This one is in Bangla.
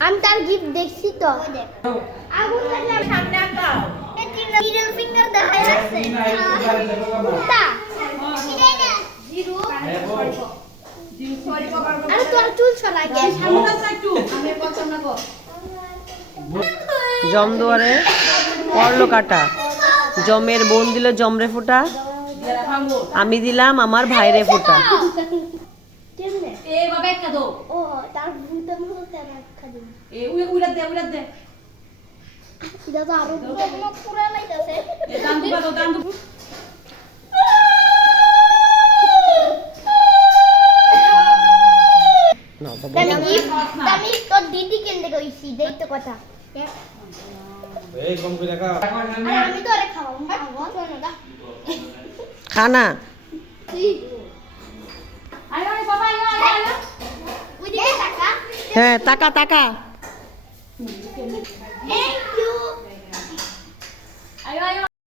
আমি তার গিফট দেখছি তো আগুন লাগলে সামনে আঁকাও মিডল ফিঙ্গার দেখাই রাখছে কোনটা এটাই না জিরো সরি বাবা আরে তোর চুল ছড়া গে সামনে দাও একটু আমি বলতাম না গো জম দুয়ারে পড়লো কাটা জমের বোন দিল জমরে ফোঁটা আমি দিলাম আমার ভাইরে ফোঁটা এ বাবা একটা দাও ও তার ভূতের মতো তেরা খা দিন এ উইরা দে এটা তো আরো পুরা লাইতাছে এ দান দিবা দাও দান দাও না আমি তোর দিদি কিনতে কইছি দেই তো কথা এই কম করে রাখা আরে আমি তো আরে খাওয়াবো শোনো না খানা আয় আয় বাবা আয় ওই দিকে টাকা হ্যাঁ টাকা টাকা থ্যাংক ইউ